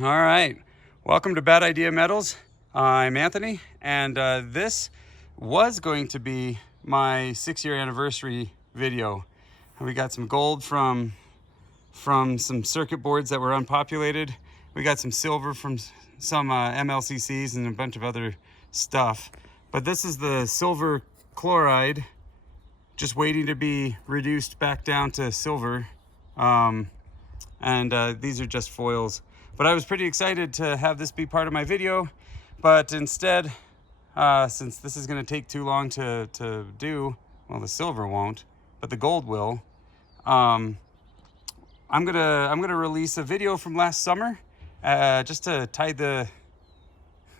All right, welcome to Bad Idea Metals. I'm Anthony, and this was going to be my 6-year anniversary video. We got some gold from some circuit boards that were unpopulated. We got some silver from some MLCCs and a bunch of other stuff. But this is the silver chloride, just waiting to be reduced back down to silver. These are just foils. But I was pretty excited to have this be part of my video, but instead, since this is going to take too long to do, well, the silver won't, but the gold will. I'm gonna release a video from last summer, just to tie the.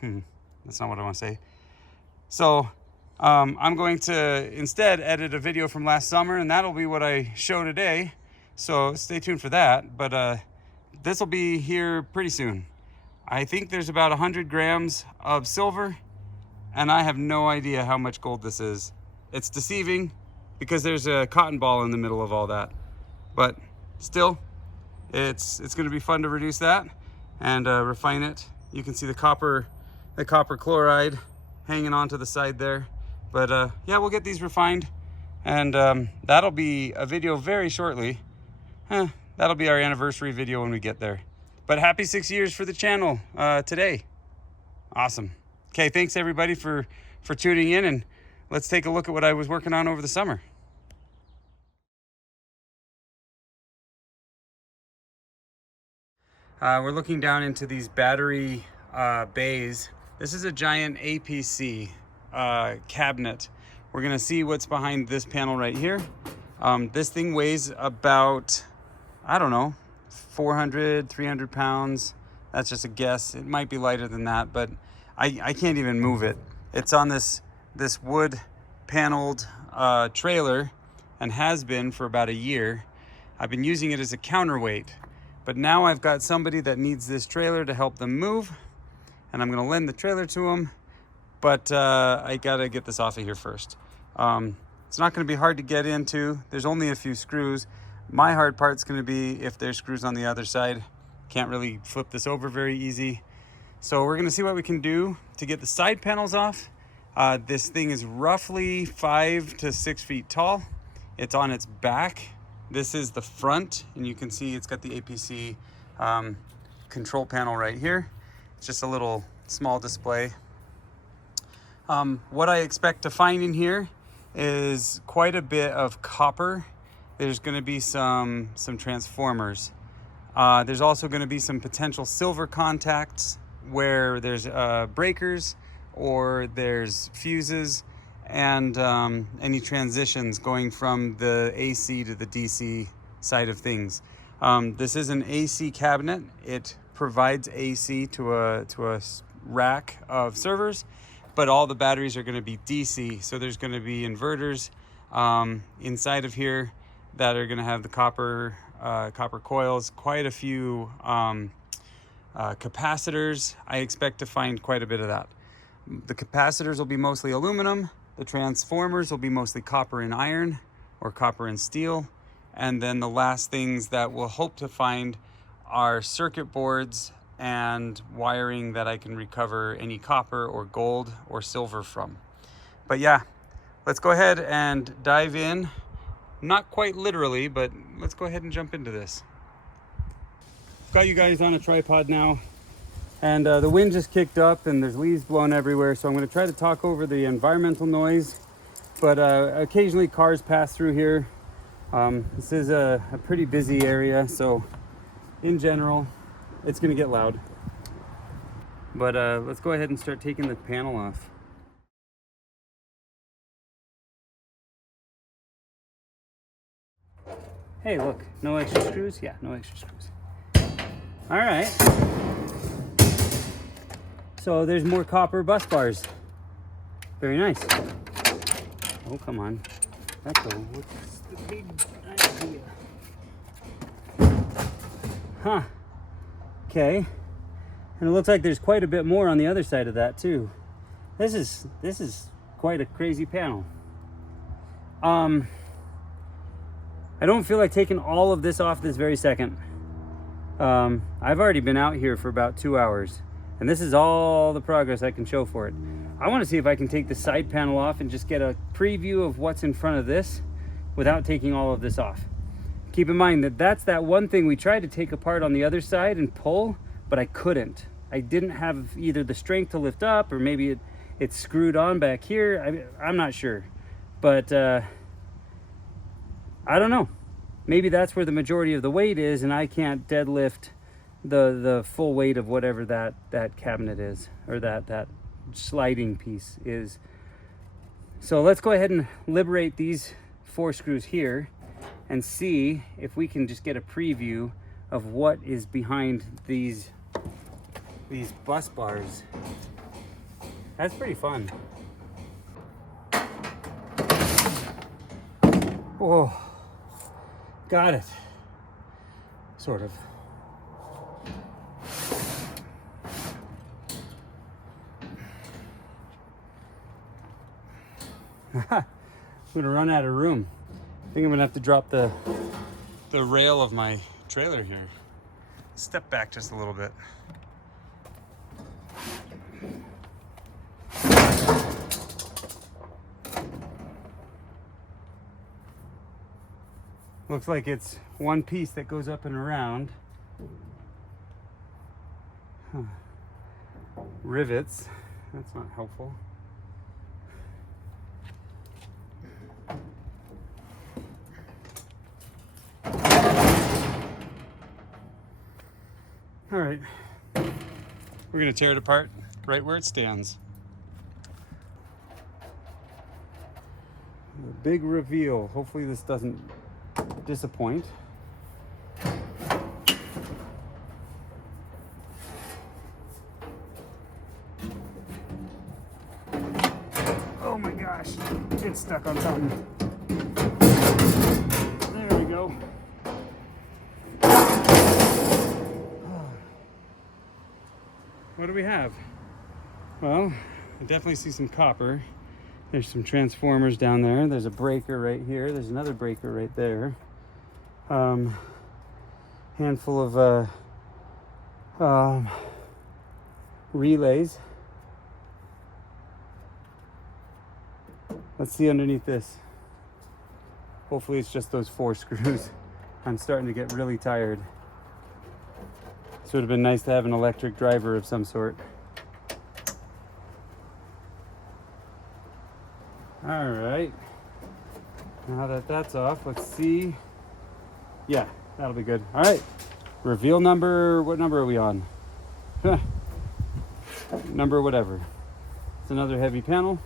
That's not what I want to say. So I'm going to instead edit a video from last summer, and that'll be what I show today. So stay tuned for that. But this will be here pretty soon. I think there's about 100 grams of silver, and I have no idea how much gold this is. It's deceiving because there's a cotton ball in the middle of all that. But still, it's going to be fun to reduce that and refine it. You can see the copper chloride hanging onto the side there. But yeah, we'll get these refined, and that'll be a video very shortly. That'll be our anniversary video when we get there. But happy 6 years for the channel today. Awesome. Okay, thanks everybody for tuning in, and let's take a look at what I was working on over the summer. We're looking down into these battery bays. This is a giant APC cabinet. We're gonna see what's behind this panel right here. This thing weighs about, I don't know, 400, 300 pounds. That's just a guess. It might be lighter than that, but I can't even move it. It's on this wood paneled trailer and has been for about a year. I've been using it as a counterweight, but now I've got somebody that needs this trailer to help them move, and I'm gonna lend the trailer to them, but I gotta get this off of here first. It's not gonna be hard to get into. There's only a few screws. My hard part's gonna be if there's screws on the other side. Can't really flip this over very easy. So we're gonna see what we can do to get the side panels off. This thing is roughly 5 to 6 feet tall. It's on its back. This is the front, and you can see it's got the APC control panel right here. It's just a little small display. What I expect to find in here is quite a bit of copper. There's going to be some transformers. There's also going to be some potential silver contacts where there's breakers or there's fuses, and any transitions going from the AC to the DC side of things. This is an AC cabinet. It provides AC to a rack of servers, but all the batteries are going to be DC. So there's going to be inverters inside of here that are going to have the copper coils, quite a few capacitors. I expect to find quite a bit of that. The capacitors will be mostly aluminum. The transformers will be mostly copper and iron, or copper and steel. And then the last things that we'll hope to find are circuit boards and wiring that I can recover any copper or gold or silver from. But yeah, let's go ahead and dive in. Not quite literally, but let's go ahead and jump into this. Got you guys on a tripod now, and the wind just kicked up and there's leaves blowing everywhere, so I'm going to try to talk over the environmental noise, but occasionally cars pass through here. This is a pretty busy area, so in general it's going to get loud. But let's go ahead and start taking the panel off. Hey, look, no extra screws? Yeah, no extra screws. All right. So there's more copper bus bars. Very nice. Oh, come on. What's the big idea? Huh. Okay. And it looks like there's quite a bit more on the other side of that too. This is quite a crazy panel. I don't feel like taking all of this off this very second. I've already been out here for about 2 hours, and this is all the progress I can show for it. I want to see if I can take the side panel off and just get a preview of what's in front of this without taking all of this off. Keep in mind that that's that one thing we tried to take apart on the other side and pull, but I couldn't. I didn't have either the strength to lift up, or maybe it's screwed on back here. I'm not sure, but I don't know. Maybe that's where the majority of the weight is, and I can't deadlift the full weight of whatever that cabinet is, or that sliding piece is. So let's go ahead and liberate these 4 screws here and see if we can just get a preview of what is behind these bus bars. That's pretty fun. Whoa, got it, sort of. I'm gonna run out of room. I think I'm gonna have to drop the rail of my trailer here. Step back just a little bit. Looks like it's one piece that goes up and around. Huh. Rivets, that's not helpful. All right, we're gonna tear it apart right where it stands. The big reveal. Hopefully this doesn't disappoint. Oh my gosh, it's stuck on something. There we go. What do we have? Well, I definitely see some copper. There's some transformers down there. There's a breaker right here. There's another breaker right there. Handful of relays. Let's see underneath this. Hopefully it's just those 4 screws. I'm starting to get really tired. This would have been nice to have an electric driver of some sort. All right, now that that's off, let's see. Yeah, that'll be good. All right, reveal number, what number are we on? Number whatever. It's another heavy panel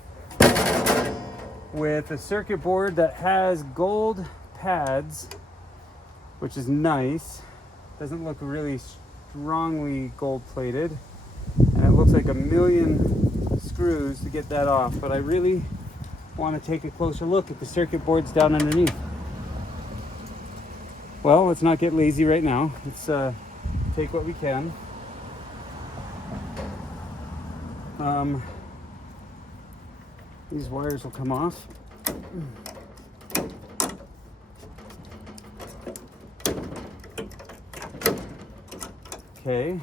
with a circuit board that has gold pads, which is nice. Doesn't look really strongly gold plated, and it looks like a million screws to get that off, but I really want to take a closer look at the circuit boards down underneath. Well, let's not get lazy right now. Let's take what we can. These wires will come off. Okay.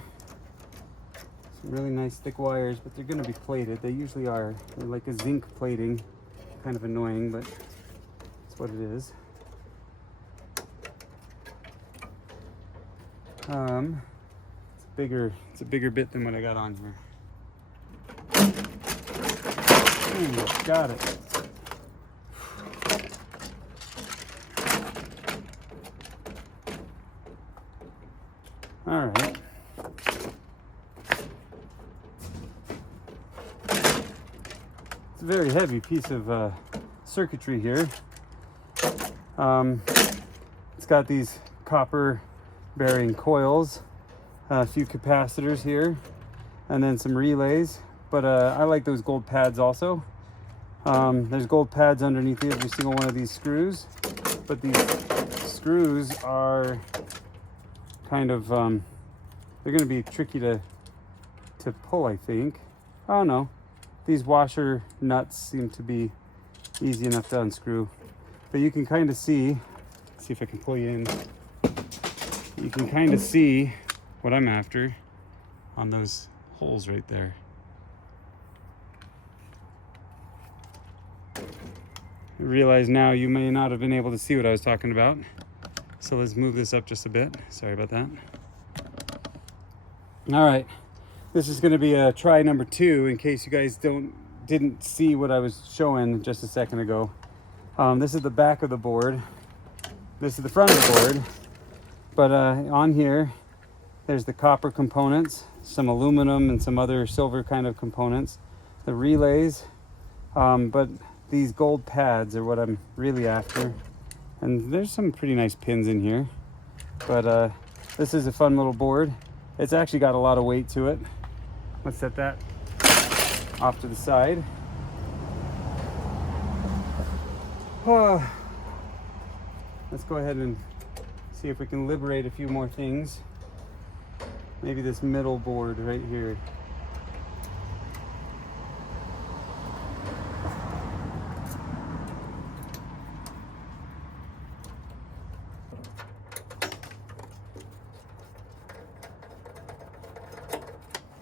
Some really nice thick wires, but they're going to be plated. They usually are. They're like a zinc plating. Kind of annoying, but that's what it is. It's a bigger bit than what I got on here. Got it. All right. It's a very heavy piece of circuitry here. It's got these copper bearing coils, a few capacitors here, and then some relays. But I like those gold pads also. There's gold pads underneath every single one of these screws, but these screws are kind of, they're going to be tricky to pull, I think. Oh no, these washer nuts seem to be easy enough to unscrew. But you can kind of see if I can pull you in. You can kind of see what I'm after on those holes right there. I realize now you may not have been able to see what I was talking about. So let's move this up just a bit. Sorry about that. All right, this is going to be a try number 2 in case you guys didn't see what I was showing just a second ago. This is the back of the board. This is the front of the board. But on here, there's the copper components, some aluminum and some other silver kind of components, the relays, but these gold pads are what I'm really after. And there's some pretty nice pins in here, but this is a fun little board. It's actually got a lot of weight to it. Let's set that off to the side. Oh. Let's go ahead and see if we can liberate a few more things. Maybe this middle board right here.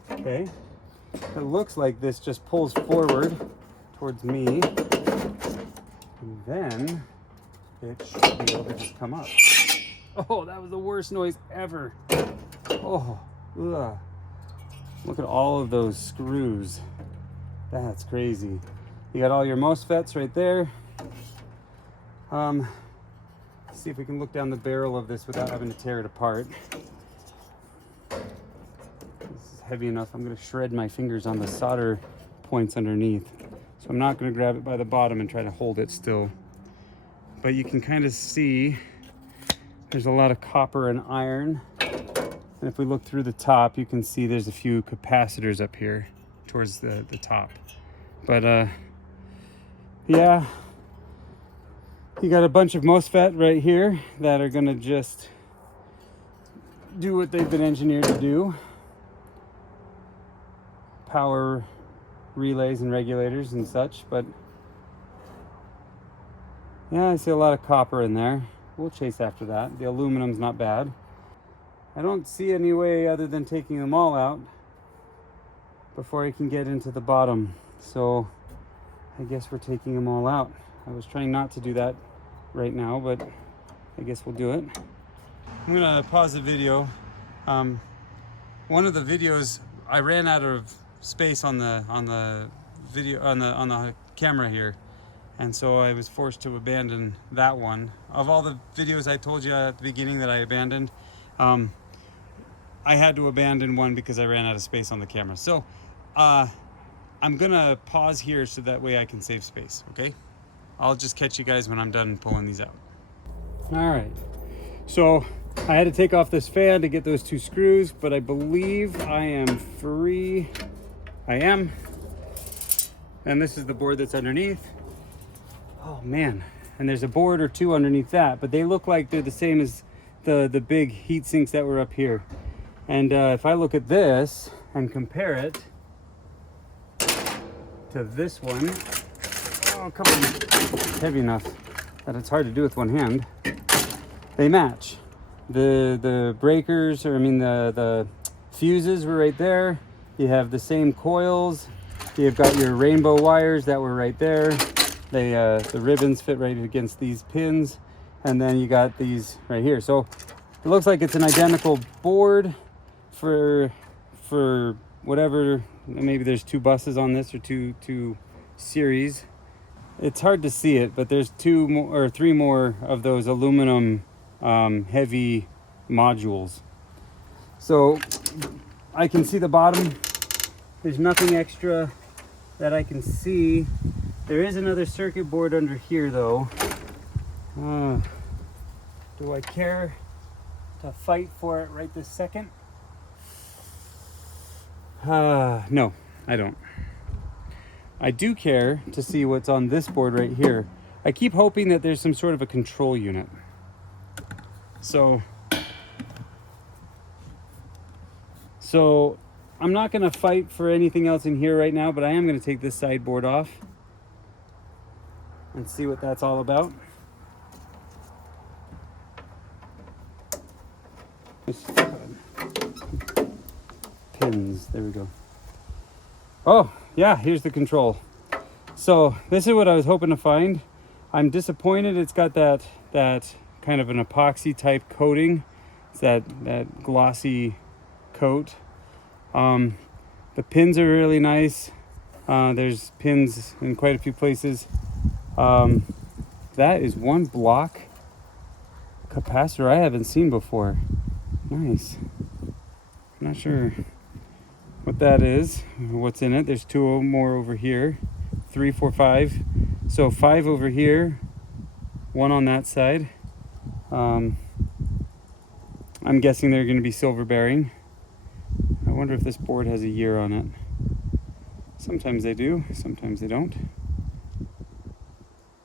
Okay, it looks like this just pulls forward towards me, and then it should be able to just come up. Oh, that was the worst noise ever. Oh, ugh. Look at all of those screws. That's crazy. You got all your MOSFETs right there. See if we can look down the barrel of this without having to tear it apart. Heavy enough, I'm going to shred my fingers on the solder points underneath. So I'm not going to grab it by the bottom and try to hold it still. But you can kind of see there's a lot of copper and iron. And if we look through the top, you can see there's a few capacitors up here towards the top. But yeah, you got a bunch of MOSFET right here that are going to just do what they've been engineered to do. Power relays and regulators and such, but yeah, I see a lot of copper in there. We'll chase after that. The aluminum's not bad. I don't see any way other than taking them all out before I can get into the bottom. So I guess we're taking them all out. I was trying not to do that right now, but I guess we'll do it. I'm gonna pause the video. One of the videos, I ran out of space on the video on the camera here, and so I was forced to abandon that one. Of all the videos I told you at the beginning that I abandoned, I had to abandon one because I ran out of space on the camera. So I'm gonna pause here so that way I can save space. Okay, I'll just catch you guys when I'm done pulling these out. All right, so I had to take off this fan to get those 2 screws, but I believe I am free. I am. And this is the board that's underneath. Oh man, and there's a board or 2 underneath that, but they look like they're the same as the big heat sinks that were up here. And if I look at this and compare it to this one, oh, come on, it's heavy enough that it's hard to do with one hand. They match. The breakers, or I mean the fuses were right there. You have the same coils. You've got your rainbow wires that were right there. They the ribbons fit right against these pins, and then you got these right here. So it looks like it's an identical board for whatever. Maybe there's 2 buses on this, or two series. It's hard to see it, but there's 2 more or 3 more of those aluminum heavy modules. So I can see the bottom. There's nothing extra that I can see. There is another circuit board under here though. Do I care to fight for it right this second? No, I don't. I do care to see what's on this board right here. I keep hoping that there's some sort of a control unit. So I'm not going to fight for anything else in here right now, but I am going to take this sideboard off and see what that's all about. Pins, there we go. Oh, yeah, here's the control. So this is what I was hoping to find. I'm disappointed it's got that kind of an epoxy type coating. It's that glossy coat. The pins are really nice. There's pins in quite a few places. That is one block capacitor I haven't seen before. Nice. I'm not sure what that is, what's in it. There's two more over here. 3, 4, 5. So 5 over here, 1 on that side. I'm guessing they're going to be silver bearing. I wonder if this board has a year on it. Sometimes they do, sometimes they don't.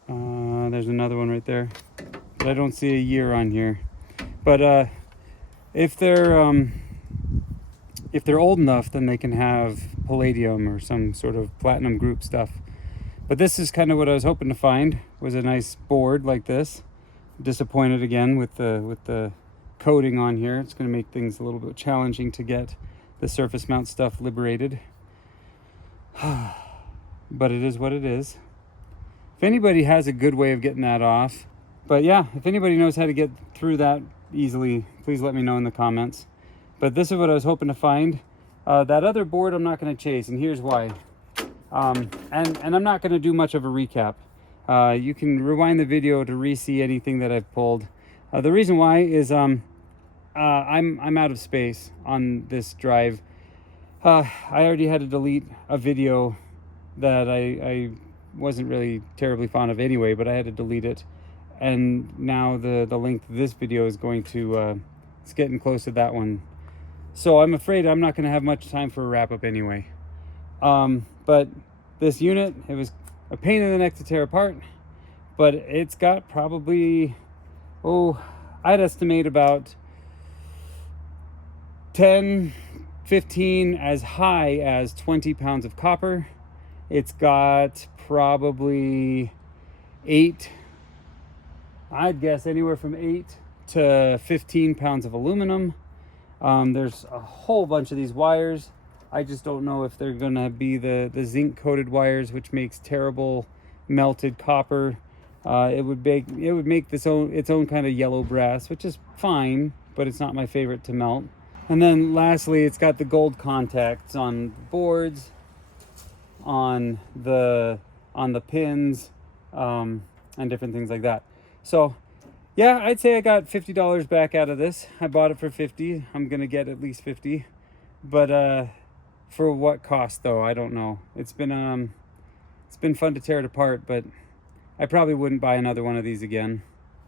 There's another one right there, but I don't see a year on here. But if they're old enough, then they can have palladium or some sort of platinum group stuff. But this is kind of what I was hoping to find, was a nice board like this. Disappointed again with the coating on here. It's going to make things a little bit challenging to get the surface mount stuff liberated. But it is what it is. If anybody has a good way of getting that off, but yeah, if anybody knows how to get through that easily, please let me know in the comments. But this is what I was hoping to find. That other board I'm not going to chase, and here's why. And I'm not going to do much of a recap. You can rewind the video to re-see anything that I've pulled. The reason why is I'm out of space on this drive. I already had to delete a video that I wasn't really terribly fond of anyway, but I had to delete it. And now the length of this video is going to, it's getting close to that one. So I'm afraid I'm not going to have much time for a wrap up anyway. But this unit, it was a pain in the neck to tear apart, but it's got probably, I'd estimate about 10, 15, as high as 20 pounds of copper. It's got probably 8, I'd guess anywhere from 8 to 15 pounds of aluminum. There's a whole bunch of these wires. I just don't know if they're gonna be the zinc coated wires, which makes terrible melted copper. It would make its own kind of yellow brass, which is fine, but it's not my favorite to melt. And then lastly, it's got the gold contacts on boards, on the pins, and different things like that. So yeah, I'd say I got $50 back out of this. I bought it for 50. I'm gonna get at least 50, but for what cost though, I don't know. It's been fun to tear it apart, but I probably wouldn't buy another one of these again.